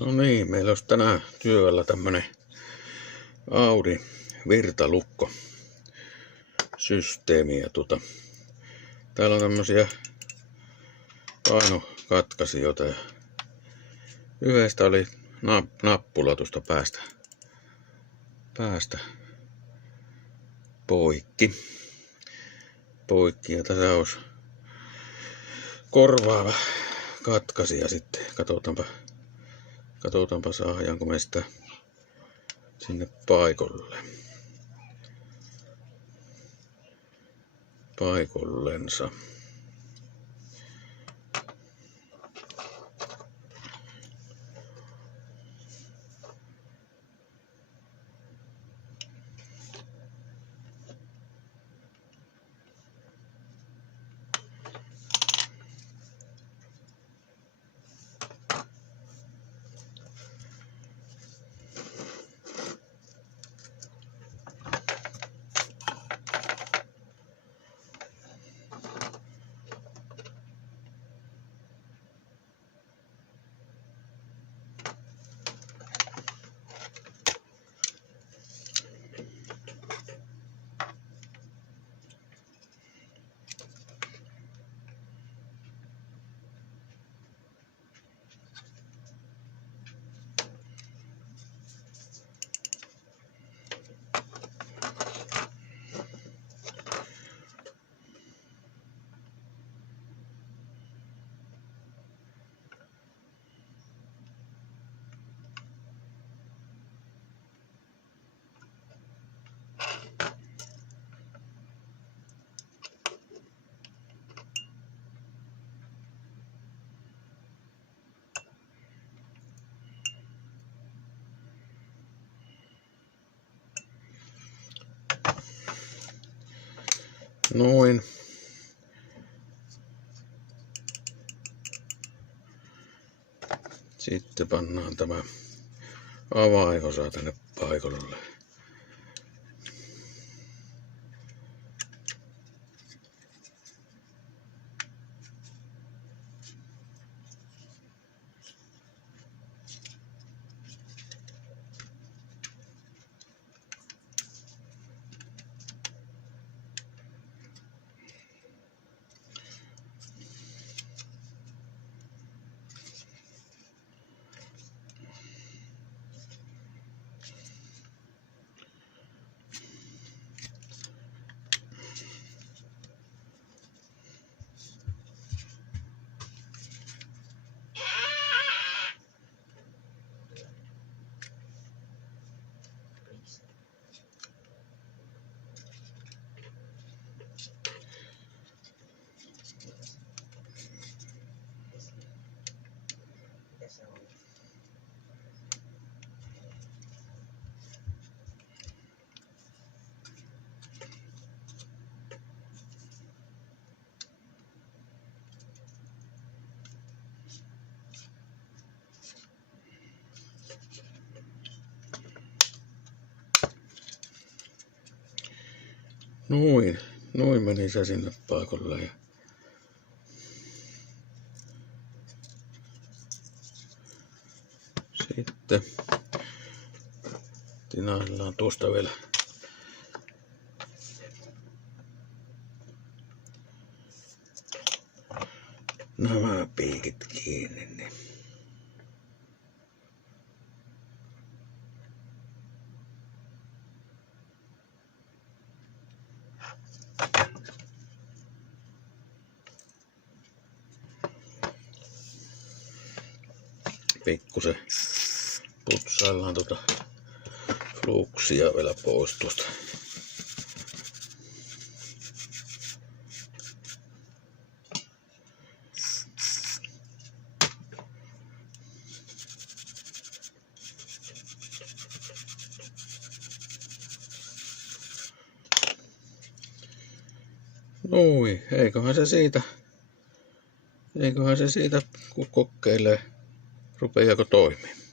No niin, meillä olisi tänään työllä tämmönen Audi virtalukko systeemi ja täällä on tämmösiä painokatkaisijoita ja yhdestä oli nappula tuosta päästä poikki ja tässä olisi korvaava katkaisija sitten. Katsotaanpa saadaanko me sitä sinne paikollensa. Noin. Sitten pannaan tämä avainosa tänne paikalle. Noin meni se sinne paikalle ja sitten tinaillaan tuosta vielä nämä piikit kiinni, niin pikkusen putsaillaan fluksia vielä pois tuosta. Noin, eiköhän se siitä kun kokeilee, rupeaako toimimaan.